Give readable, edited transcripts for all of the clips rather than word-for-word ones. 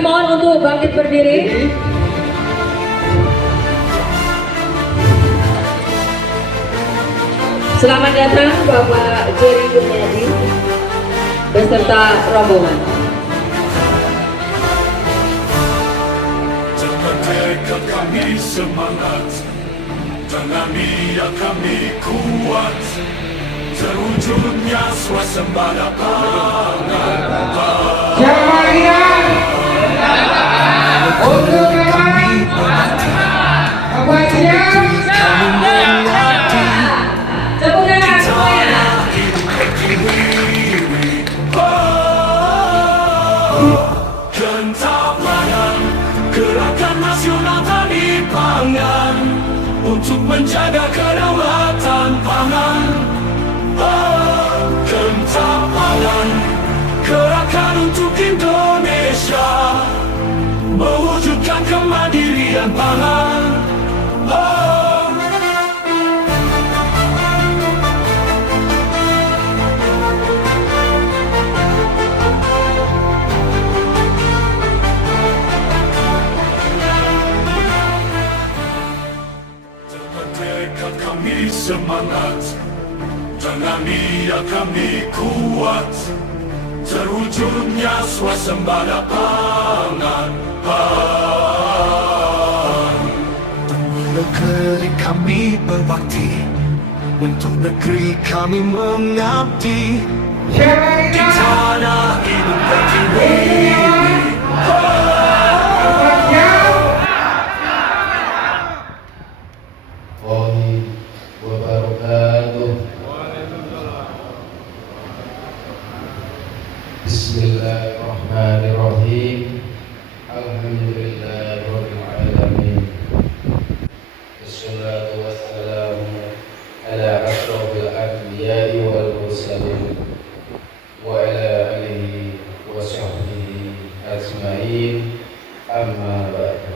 Kami mohon untuk bangkit berdiri. Selamat datang Bapak Jerry Kurniadi beserta rombongan. Tekad kami semangat, dengan niat kami kuat, terwujudnya swasembada pangan. Jamaah untuk kami Kentapangan gerakan nasional tani pangan untuk menjaga kedaulatan pangan. Kentapangan gerakan untuk Indonesia mewujudkan kemandirian pangan. Tekad kami semangat, dengan niat kami kuat, terwujudnya swasembada pangan. Negeri kami berbakti, untuk negeri kami mengabdi di tanah hidup pertiwi. Bismillahirrahmanirrahim. Alhamdulillahirabbil alamin. Wassalatu wassalamu ala asyrafil anbiya'i wal mursalin wa ala alihi wa sahbihi ajmain. Amma ba'du.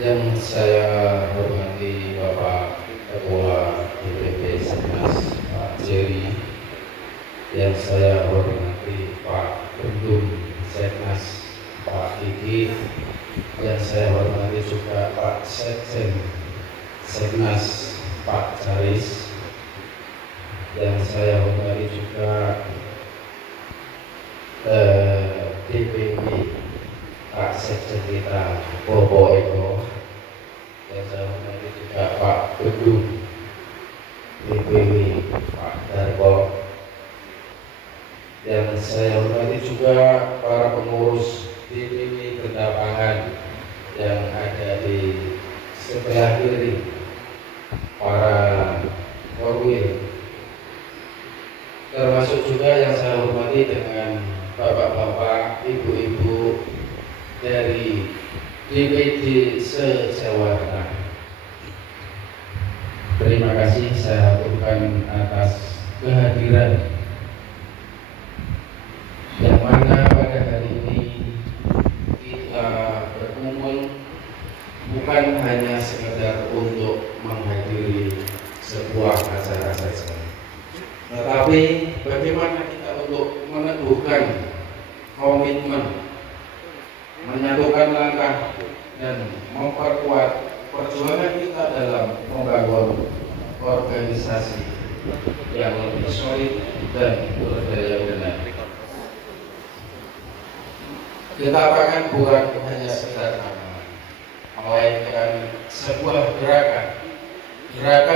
Yang saya hormati Bapak Ketua DPP Seknas Pak Jerry, yang saya hormati Pak Bendung Seknas Pak Kiki, yang saya hormati juga Pak Sekjen Seknas Pak Caris, yang saya hormati juga DPW Pak Sekjen kita Bobo Eko, yang saya hormati juga Pak Bendung DPW Pak Darbo, yang saya hormati juga para pengurus DPW Kendapangan yang ada di sebelah kiri, para korwil, termasuk juga yang saya hormati dengan bapak-bapak, ibu-ibu dari DPD se-Jawa Tengah. Terima kasih saya aturkan atas kehadiran yang mana pada hari ini kita berkumpul bukan hanya sekedar untuk menghadiri sebuah acara saja, tetapi bagaimana kita untuk meneguhkan komitmen, menyatukan langkah dan memperkuat perjuangan kita dalam membangun organisasi yang lebih solid dan berdaya benar. Ketapangan bukan hanya sekedar nama, melainkan sebuah gerakan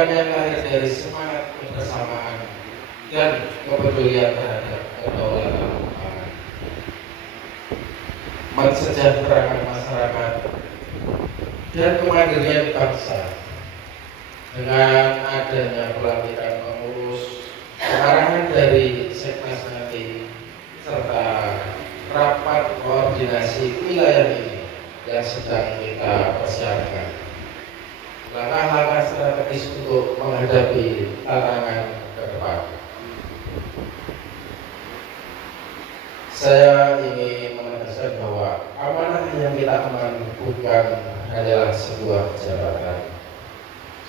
yang lahir dari semangat kebersamaan dan kepedulian terhadap kedaulatan pangan, mensejahterakan masyarakat dan kemandirian bangsa. Dengan adanya pelantikan pengurus, arahan dari Seknas nanti, serta rapat koordinasi wilayah ini yang sedang kita persiapkan, langkah-langkah strategis untuk menghadapi tantangan ke depan. Saya ingin menegaskan bahwa amanah yang kita emban bukan hanyalah sebuah jabatan,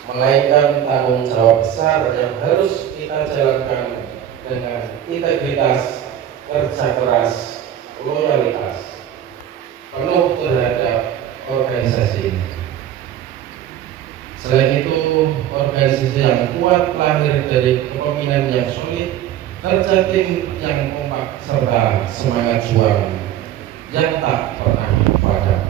melainkan tanggung jawab besar yang harus kita jalankan dengan integritas, kerja keras, loyalitas, dari kepemimpinan yang solid, kerja tim yang kompak, serta semangat juang yang tak pernah padam.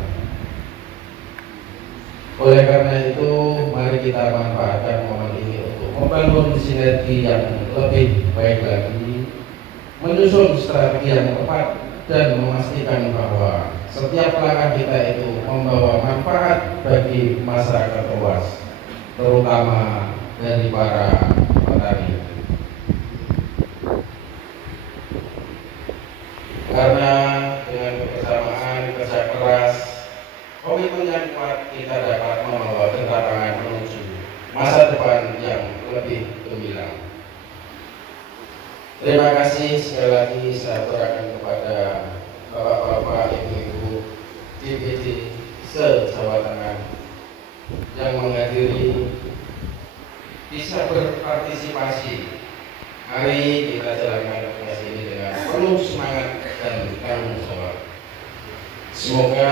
Oleh karena itu, mari kita manfaatkan momen ini untuk membangun sinergi yang lebih baik lagi, menyusun strategi yang tepat, dan memastikan bahwa setiap langkah kita itu membawa manfaat bagi masyarakat luas, terutama dari para petani. Karena dengan kebersamaan, kerja keras, komitmen yang kuat, kita dapat membawa kedatangan menuju masa depan yang lebih gemilang. Terima kasih sekali lagi saya berikan kepada Bapak-bapak, Ibu-ibu DPD se-Jawa Tengah yang menghadiri, bisa berpartisipasi. Mari kita jalankan tugas ini dengan penuh semangat dan tanggung jawab. Semoga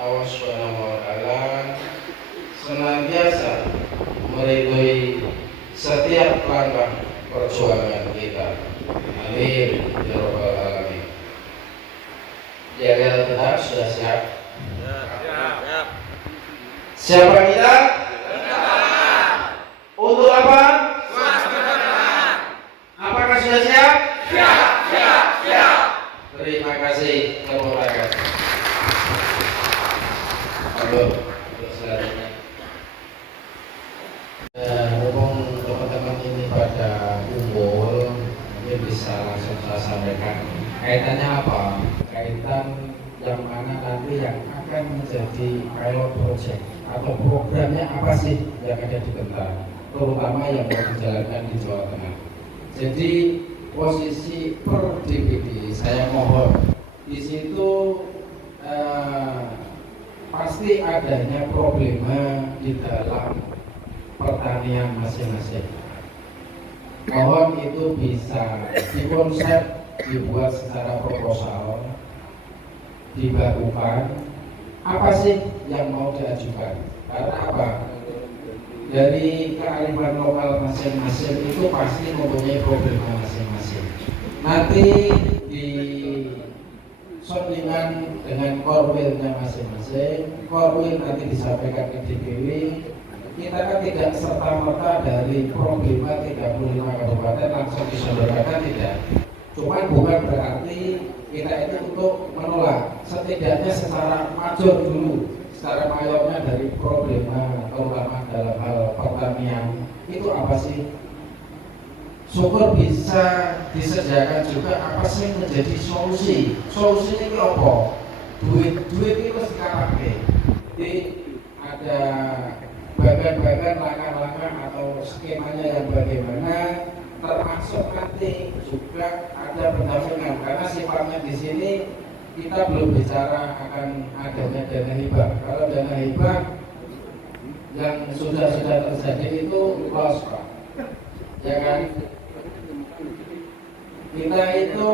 Allah Subhanahu wa Ta'ala senantiasa meridhoi setiap langkah perjuangan kita. Amin ya rabbal alamin. Jaga tetap sudah siap? Siapa kita? Untuk apa? Apakah sudah siap? Siap. Terima kasih. Terima kasih. Halo, untuk selanjutnya. Berhubung teman-teman ini pada kumpul, mungkin bisa langsung saya sampaikan. Kaitannya apa? Kaitan yang mana nanti yang akan menjadi pilot project atau programnya apa sih yang ada di Bentang, terutama yang mau dijalankan di Jawa Tengah. Jadi posisi per DPD saya mohon di situ pasti adanya problema di dalam pertanian masing-masing. Mohon itu bisa dikonsep, dibuat secara proposal, dibakukan apa sih yang mau diajukan. Karena apa? Dari kearifan lokal masing-masing itu pasti mempunyai problema masing-masing. Nanti di soundingan dengan korwilnya masing-masing, korwil nanti disampaikan ke DPW. Kita kan tidak serta-merta dari problema 35 kabupaten langsung disodorkan, tidak. Cuma bukan berarti kita itu untuk menolak, setidaknya secara major dulu, secara mayornya dari problema terutama dalam hal pertanian itu apa sih? Syukur bisa disediakan juga apa sih menjadi solusi. Solusinya itu apa? Duit itu harus dipakai. Jadi ada bagian-bagian langkah-langkah atau skemanya yang bagaimana, termasuk nanti juga ada pendampingan karena sifatnya di sini kita belum bicara akan adanya dana hibah. Kalau dana hibah yang sudah terjadi itu loss, Pak, ya kan? Kita itu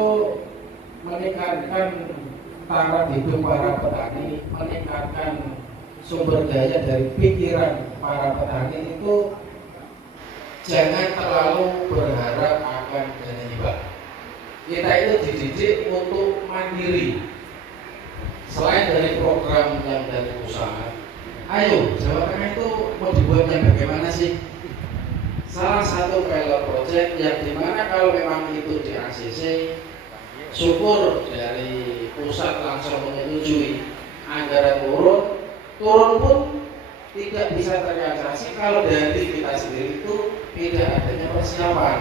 meningkatkan taraf hidup para petani, meningkatkan sumber daya dari pikiran para petani itu jangan terlalu berharap akan dana hibah. Kita itu dididik untuk mandiri. Selain dari program yang dari usaha, ayo Jawa Tengah itu mau dibuatnya bagaimana sih? Salah satu pilot project yang dimana kalau memang itu di ACC, syukur dari pusat langsung menyetujui anggaran turun pun tidak bisa terrealisasi kalau dari kita sendiri itu tidak adanya persiapan.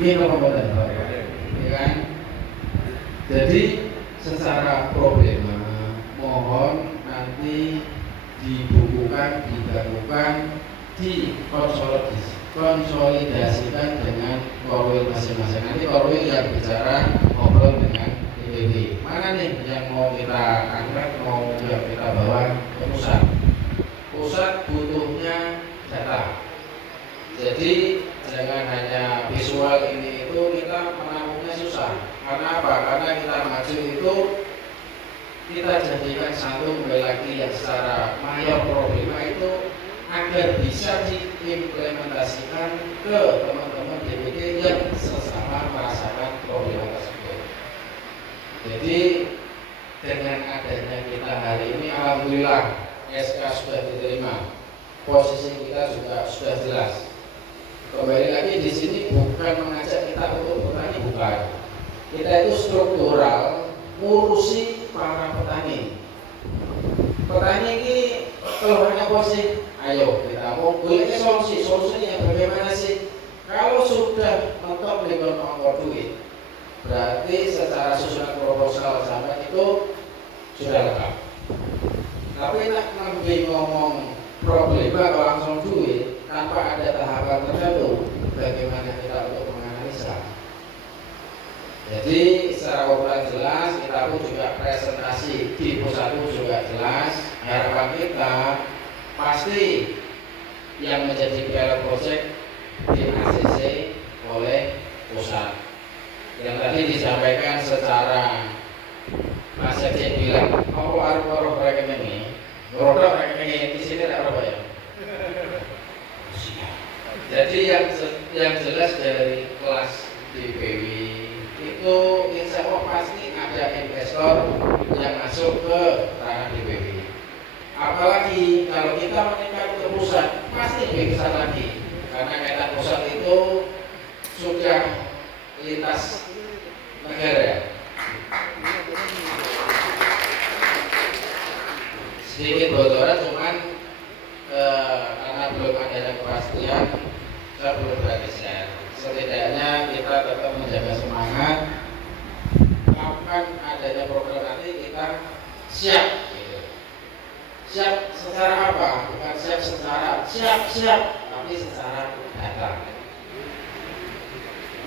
Ini pembuatan, ya kan? Jadi secara problema mohon nanti dibukukan, digakukan, dikonsolidasikan dengan korwil masing-masing. Nanti korwil yang bicara ngobrol dengan DPD. Mana nih yang mau kita angkat, mau yang kita bawa ke pusat? Pusat butuhnya data. Jadi jangan hanya visual ini itu kita menampungnya susah. Karena apa? Karena kita maju itu kita jadikan satu kembali lagi yang secara mayor problema itu agar bisa diimplementasikan ke teman-teman DPD yang sesama merasakan problem tersebut. Jadi dengan adanya kita hari ini, alhamdulillah SK sudah diterima, posisi kita juga sudah jelas. Kembali lagi di sini bukan mengajak kita untuk bertani, bukan. Kita itu struktural ngurusi para petani. Petani ini keluhannya apa sih? Ayo kita mau golek solusi. Solusinya bagaimana sih? Kalau sudah mentok dengan ongkos duit, berarti secara susunan proposal sampai itu sudah lengkap. Tapi nak nanti ngomong problema kalau langsung duit tanpa ada tahapan tertentu, bagaimana kita untuk menganalisa? Jadi secara overall jelas, kita pun juga presentasi di pusat juga jelas. Harapan kita pasti yang menjadi pilot project di ACC oleh pusat. Yang tadi disampaikan secara Mas Sekjen bilang, oh arus rekening ini, rodok rekening di sini tidak apa ya. Jadi yang jelas dari kelas DPW itu insya Allah pasti ada investor yang masuk ke ranah DPW. Apalagi kalau kita meningkat ke pusat, pasti lebih besar lagi. Karena kaitan pusat itu sudah lintas negara. Sedikit bocoran, cuman karena belum ada kepastian, saya belum berani share. Setidaknya kita tetap menjaga semangat. Kapan adanya program nanti kita siap. Gitu. Siap secara apa? Bukan siap secara siap, tapi secara data.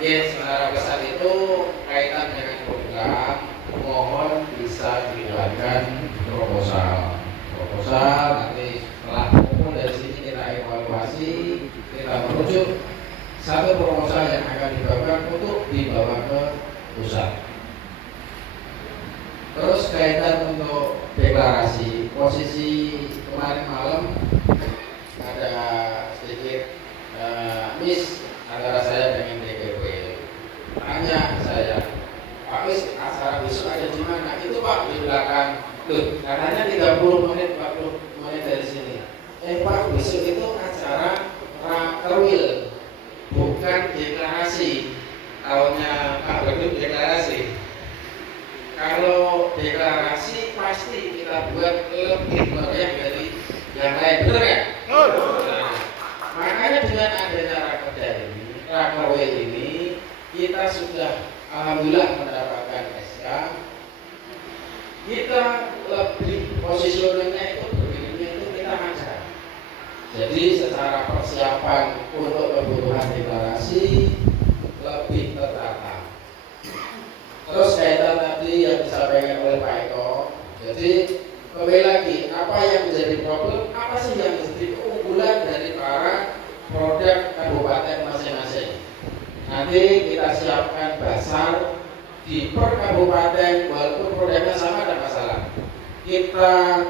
Ya, secara besar itu kaitan dengan program, mohon bisa dibuatkan proposal nanti setelah kumpul dari sini kita evaluasi, kita merujuk satu proposal yang akan dibawa untuk dibawa ke pusat. Terus kaitan untuk deklarasi, posisi kemarin malam ada sedikit miss antara saya dengan DPP. Tanya saya, Pak Wis, acara besok ada di mana? Itu Pak di belakang. Loh, katanya 30 menit, 40 menit dari sini. Pak, besok itu acara rakerwil, bukan deklarasi. Tahunnya Pak Beduk deklarasi. Kalau deklarasi pasti kita buat lebih meriah dari yang lain, betul ya? Nah, makanya dengan adanya rakerwil ini, kita sudah alhamdulillah mendapatkan SK. Kita lebih positioningnya itu begini itu kita aja. Jadi secara persiapan untuk kebutuhan deklarasi lebih tertata. Terus kaitan tadi yang disampaikan oleh Pak Eko, jadi kembali lagi apa yang menjadi problem, apa sih yang menjadi keunggulan dari para produk kabupaten masing-masing. Nanti kita siapkan basar di per kabupaten, walaupun produknya sama ada masalah. Kita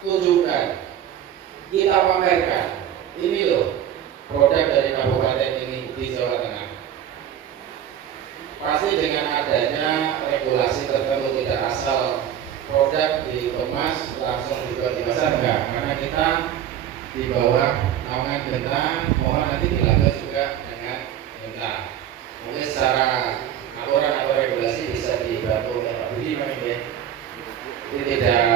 tunjukkan, kita pamerkan, ini loh produk dari kabupaten ini di Jawa Tengah. Pasti dengan adanya regulasi tertentu, tidak asal produk dikemas langsung dibuat di pasar, enggak, karena kita di bawah naungan Genta, mohon nanti dilakukan juga dengan Genta. Mungkin secara aturan atau regulasi bisa dibantu oleh Pak Budi, ya. Ini tidak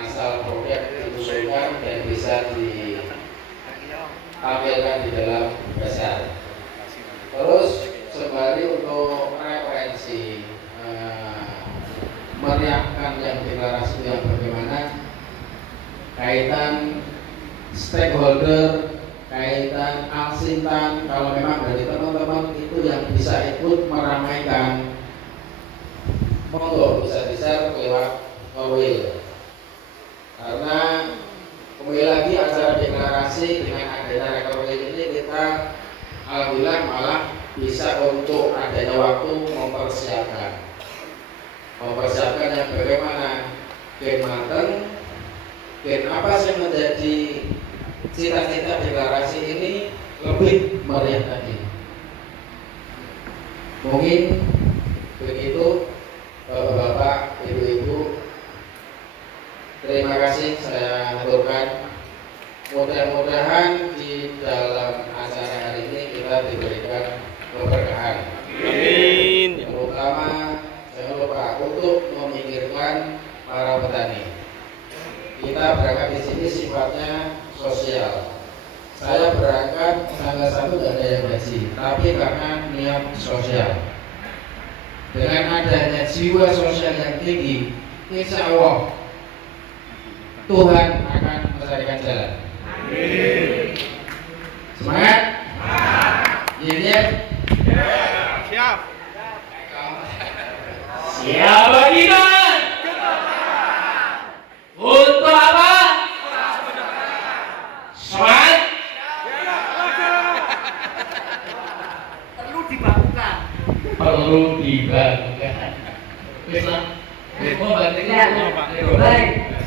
asal produk diusulkan dan bisa ditampilkan di dalam basar. Terus sembari untuk referensi meriahkan yang deklarasi yang bagaimana kaitan stakeholder, kaitan alsintan, kalau memang dari teman-teman itu yang bisa ikut meramaikan, monggo bisa di-share lewat Norwil. Karena kembali lagi acara deklarasi dengan adanya Norwil ini kita alhamdulillah malah bisa untuk adanya waktu mempersiapkan yang bagaimana gen mateng, gen apa sih menjadi cita-cita deklarasi ini lebih meriah lagi. Mungkin begitu Bapak, Ibu-ibu, terima kasih saya aturkan. Mudah-mudahan di dalam acara hari ini kita diberikan keberkahan. Amin. Terutama jangan lupa untuk memikirkan para petani. Kita berangkat di sini sifatnya sosial. Saya berangkat tanggal 1 tidak ada yang gaji, tapi karena niat sosial. Dengan adanya jiwa sosial yang tinggi, insya Allah Tuhan akan mencarikan jalan. Amin. Semangat. Iya. Siap. Siapa kita? Untuk apa? Semangat. Perlu dibangunkan. Perlu dibangunkan. Bisa. Mau bantu Ya. Baik.